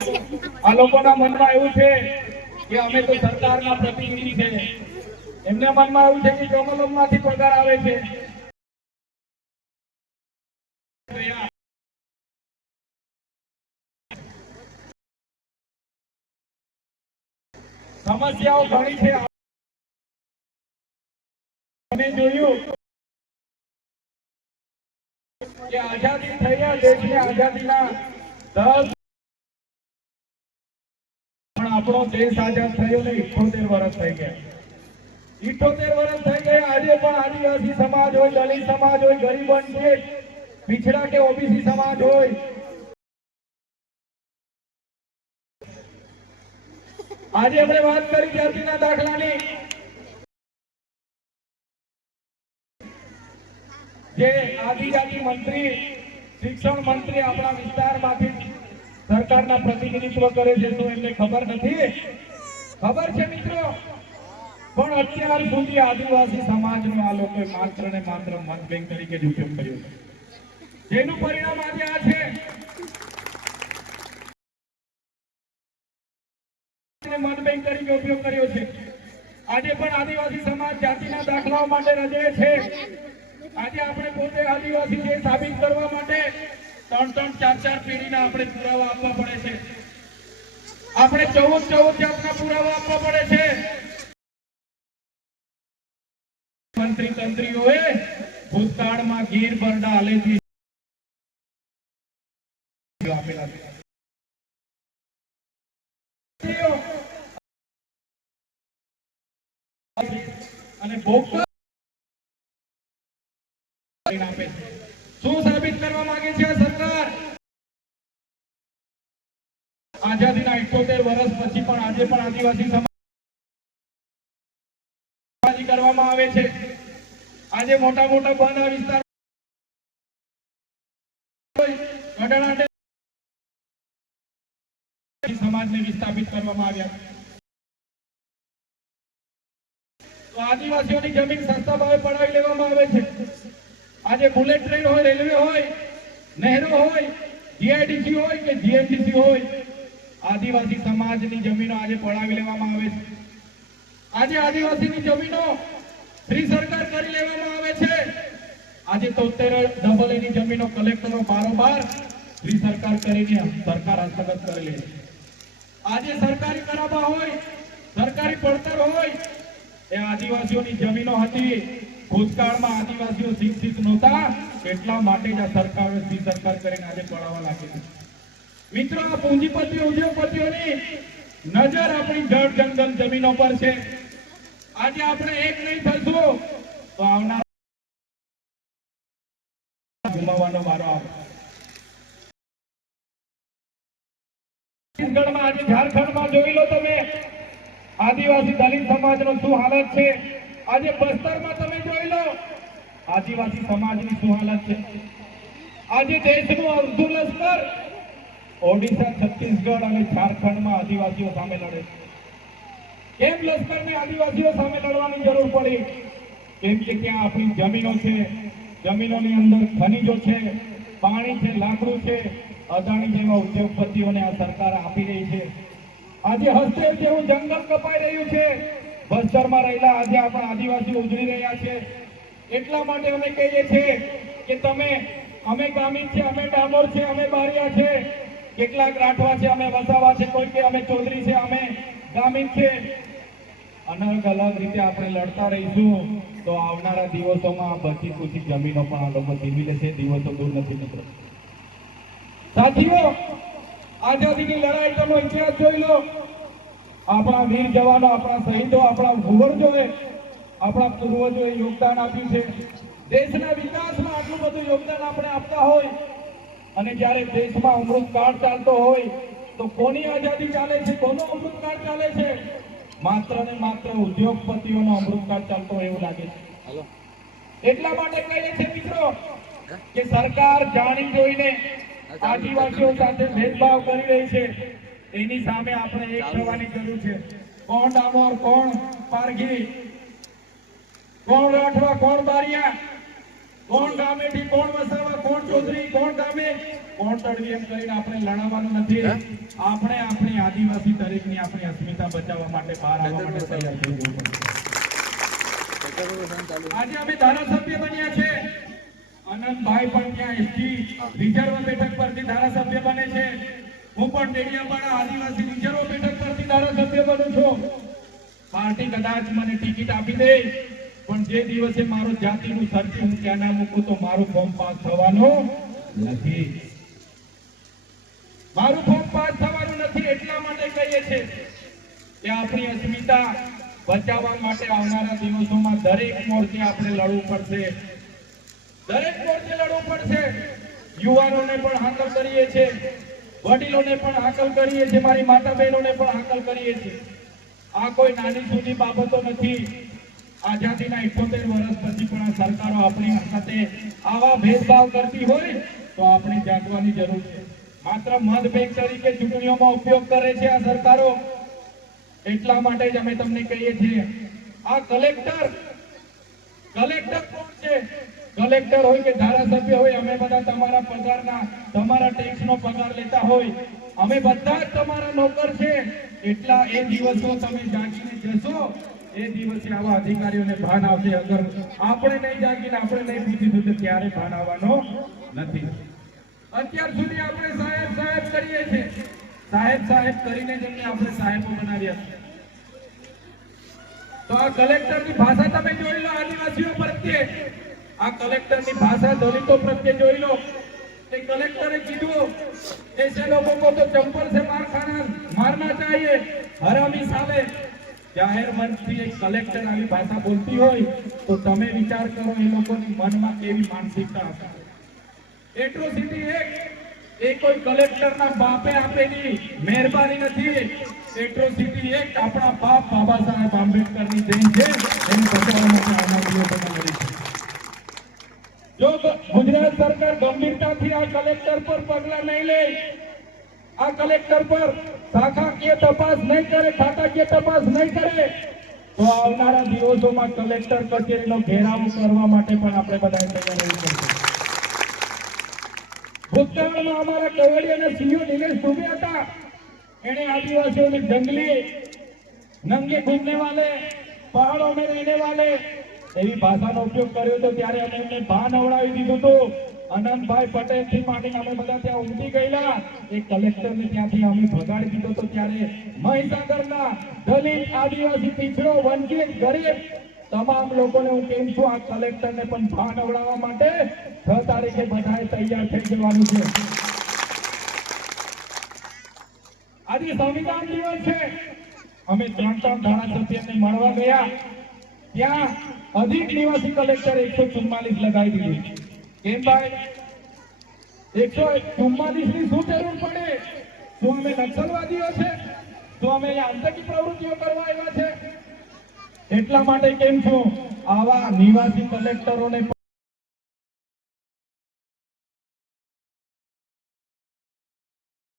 આ લોકોના મનમાં એવું છે કે અમે તો સરકારના પ્રતિનિધિ છે, એમના મનમાં એવું છે કે કમલમમાંથી પગાર આવે છે। સમસ્યાઓ ઘણી છે। અમે જોયું કે આઝાદી થઈ, દેશની આઝાદીના 10 પણ આપણો દેશ આઝાદ થયો ને 78 વર્ષ થઈ ગયા। 78 વર્ષ થઈ ગયા। આજે પણ આદિવાસી સમાજ હોય, દલિત સમાજ હોય, ગરીબ વંચિત, पिछड़ा के ओबीसी समाज हो, आज हमने बात करी जातिना दाखलानी, जे आदिजाति मंत्री, शिक्षण मंत्री अपना विस्तारमांथी सरकारना प्रतिनिधित्व करे छे, तो एમને खबर નથી? खबर छे मित्रों, पण અત્યાર સુધી आदिवासी समाजનો આ લોકોએ માત્ર ને માત્ર મત બેંક તરીકે જ ઉપયોગ કર્યો છે, જેનું પરિણામ આજે આ છે। મત બેંક તરીકે ઉપયોગ કર્યો છે। આજે પણ આદિવાસી સમાજ જાતિના દાખલાઓ માટે રજે છે। આજે આપણે પોતે આદિવાસી છે સાબિત કરવા માટે 3-3, 4-4 પેઢીના આપણે પુરાવા આપવા પડે છે। આપણે 14 જાતના પુરાવા આપવા પડે છે। મંત્રી તંત્રીઓએ ભૂતકાળમાં ગીર બરડા આલેથી આપેલા છે। અને ભોગતા આપે છે। શું સાબિત કરવા માંગે છે આ સરકાર? આઝાદીના 78 વર્ષ પછી પણ આજે પણ આદિવાસી સમાજ કરવામાં આવે છે। આજે મોટા મોટા બના વિસ્તાર સમાજને વિસ્થાપિત કરવામાં આવ્યા। તો આદિવાસીઓની જમીન સસ્તા ભાવે પડાવી લેવામાં આવે છે। આજે બુલેટ ટ્રેન હોય, રેલવે હોય, નહેરો હોય, જીઆઈડીસી હોય કે જીએમડીસી હોય, આદિવાસી સમાજની જમીનો આજે પડાવી લેવામાં આવે છે। આજે આદિવાસીની જમીનો ફ્રી સરકાર કરી લેવામાં આવે છે। આજે 73 ડબલ એની જમીનો કલેક્ટરો બારોબાર ફ્રી સરકાર કરીને સરકાર હસ્તગત કરી લે છે। આજે સરકારી કરાબા હોય, સરકારી પડતર હોય, એ આદિવાસીઓની જમીનો હતી। ભૂતકાળમાં આદિવાસીઓ શિક્ષિત નહોતા, એટલા માટે જ આ સરકારે ફ્રી સરકાર કરીને આજે પડાવવા લાગી છે। મિત્રો, આ પૂંજીપતિ ઉદ્યોગપતિઓની નજર આપણી જળ જંગલ જમીનો પર છે। આજે આપણે એક નહીં થશું તો આવનાર ગુમાવવાનો વારો આવે। છત્તીસગઢમાં આજે ઝારખંડમાં જોઈ લો તમે આદિવાસી દલિત સમાજનો શું હાલત છે। આજે બસ્તરમાં તમે જોઈ લો આદિવાસી સમાજની શું હાલત છે। આજે દેશનું અડધું લશ્કર ઓડિશા, છત્તીસગઢ અને ઝારખંડમાં આદિવાસીઓ સામે લડે છે। કેમ લશ્કરને આદિવાસીઓ સામે લડવાની જરૂર પડી? કેમ કે ત્યાં આપણી જમીનો છે, જમીનોની અંદર ખનીજો છે, પાણી છે, લાકડું છે। અદાણી જેવા ઉદ્યોગપતિઓને આ સરકાર આપી રહી છે। આજે હસ્તેવ જેવું જંગલ કપાઈ રહ્યું છે। બસ્તરમાં રહેલા આજે આપણા આદિવાસીઓ ઉજળી રહ્યા છે। એટલા માટે અમે કહીએ છીએ કે તમે, અમે ગામિત છે, અમે ડામોર છે, અમે બારિયા છે, કેટલાક રાઠવા છે, અમે વસાવા છે, કોઈ કે અમે ચૌધરી છે, અમે ગામિત છે। અલગ અલગ રીતે આપણે લડતા રહીશું તો આવનારા દિવસોમાં બચી કુચી જમીનો પણ આ લોકો જીવી લેશે। દિવસો દૂર નથી મિત્રો। સાથીઓ, આઝાદીની લડાઈ તમે ઇતિહાસ જોઈ લો। આપણા વીર જવાનો, આપણા શહીદો, આપણા ભૂવર્જોએ, આપણા પૂર્વજોએ યોગદાન આપ્યું છે। દેશના વિકાસમાં આટલું બધું યોગદાન આપણે આપતા હોય અને જ્યારે દેશમાં અમૃતકાળ ચાલતો હોય તો કોની આઝાદી ચાલે છે, કોનો અમૃતકાળ ચાલે છે? માત્ર ને માત્ર ઉદ્યોગપતિઓનો અમૃતકાળ ચાલતો એવું લાગે છે। એટલા માટે કહીએ છીએ મિત્રો કે સરકાર જાણી જોઈને આદિવાસીઓ સાથે ભેદભાવ કરી રહી છે। એની સામે આપણે એક થવાની જરૂર છે। કોણ ડામોર, કોણ પારગી, કોણ રાઠવા, કોણ બારિયા, કોણ ગામેથી, કોણ વસાવા, કોણ ચૌધરી, કોણ ગામે, કોણ તળવી એમ કરીને આપણે લડાવવાનું નથી. આપણે આપણી આદિવાસી તરીકેની આપણી અસ્મિતા બચાવવા માટે બહાર આવવા માટે તૈયાર થઈ જવું પડશે. આજે અમે ધારાસભ્ય બન્યા છે. આનંદભાઈ પણ ત્યાં એસટી રિઝર્વ બેઠક પરથી ધારાસભ્ય બને છે. હું પણ ડેડિયાપાડા આદિવાસી રિઝર્વ બેઠક પરથી ધારાસભ્ય બનું છું. પાર્ટી કદાચ મને ટિકિટ આપી દે, પણ જે દિવસે મારો જાતિનું સર્ટી હું ત્યાં ના મૂકું તો મારું ફોર્મ પાસ થવાનું નથી. મારું ફોર્મ પાસ થવાનું નથી. એટલા માટે કહીએ છીએ કે આપણી અસ્મિતા બચાવવા માટે આવનારા દિવસોમાં દરેક મોરચે આપણે લડવું પડશે. દરેક મોરચે લડવું પડશે. યુવાનોને પણ હાકલ કરીએ છીએ, વડીલોને પણ હાકલ કરીએ છીએ, મારી માતા બહેનોને પણ હાકલ કરીએ છીએ. આ કોઈ નાની સૂની બાબતો નથી. આઝાદીના 78 વર્ષ પછી પણ આ સરકારો આપણી સાથે આવા ભેદભાવ કરતી હોય તો આપણે જાગવાની જરૂર છે. માત્ર મત બેંક તરીકે ચૂંટણીઓમાં ઉપયોગ કરે છે આ સરકારો. એટલા માટે જ અમે તમને કહીએ છીએ, આ કલેક્ટર કોણ છે? કલેક્ટર હોય કે ધારાસભ્ય હોય, અમે બધા તમારા પગારના, તમારા ટેક્સનો પગાર લેતા હોય, અમે બધા જ તમારા નોકર છે. એટલા એ દિવસો તમે જાગીને જશો, એ દિવસે આવા અધિકારીઓને ભાન આવશે. અગર આપણે નહીં જાગીને આપણે નહીં પૂછીશું તો ક્યારે ભાન આવવાનો નથી. અત્યાર સુધી આપણે સાહેબ સાહેબ કરીએ છીએ. સાહેબ કરીને જ એમને આપણે સાહેબો બનાવ્યા છે. તો આ કલેક્ટરની ભાષા તમે જોઈ લો. આદિવાસીઓ પ્રત્યે આ કલેક્ટરની ભાષા દલિતો પ્રત્યે જોઈ લો. એ કલેક્ટરે કીધું ऐसे लोगों को तो चंपल से मारना चाहिए, हरामी साले. જાહેર મંચથી એક કલેક્ટર આવી ભાષા બોલતી હોય તો તમે વિચાર કરો એ લોકોની મનમાં કેવી માનસિકતા હશે. એટ્રોસિટી એ કોઈ કલેક્ટરના બાપે આપેલી મહેરબાની નથી. એટ્રોસિટી આપણા બાપ બાબા સાહેબ આંબેડકરની દેન છે. એને બચાવવા માટે આવનાર દિવસોમાં લડી છે. જો ગુજરાત સરકાર ગંભીરતાથી આ કલેક્ટર પર પગલા નહીં લે, આ કલેક્ટર પર શાખાકીય તપાસ નહીં કરે, ખાતાકીય તપાસ નહીં કરે, તો આવનારા દિવસોમાં કલેક્ટર કચેરીનો ઘેરાવ કરવા માટે પણ આપણે બધા તૈયાર રહેવું પડશે. ભૂતકાળમાં અમારા કેવડિયાના સીઓ દિનેશ દુબે હતા. એને આદિવાસીઓને જંગલી, નંગે ઘૂમને વાલે, પહાડો में रहने वाले એવી ભાષાનો ઉપયોગ કર્યો હતો. ત્યારે અમે એમને ભાન અવડાવી દીધું હતું. આનંદભાઈ પટેલ થી માંડીને અમે બધા ત્યાં ઉમટી ગયેલા. એ કલેક્ટરને ત્યાંથી અમે ભગાડી દીધો હતો. ત્યારે મહીસાગરના દલિત, આદિવાસી, પીછડો, વંચિત, ગરીબ તમામ લોકોને હું કેમ છું, આ કલેક્ટરને પણ ભાન અવડાવવા માટે 6 તારીખે બધાએ તૈયાર થઈ જવાનું છે. આજે સંવિધાન દિવસ છે. અમે 3 ધારાસભ્યને મળવા ગયા. ત્યાં અધિક નિવાસી કલેક્ટર 144 લગાવી દીધી. કેમ ભાઈ 144 ની શું જરૂર પડે? શું અમે નક્સલવાદીઓ છે? શું અમે આતંકી પ્રવૃત્તિઓ કરવા આવ્યા છે? એટલા માટે કેમ છું, આવા નિવાસી કલેક્ટરોને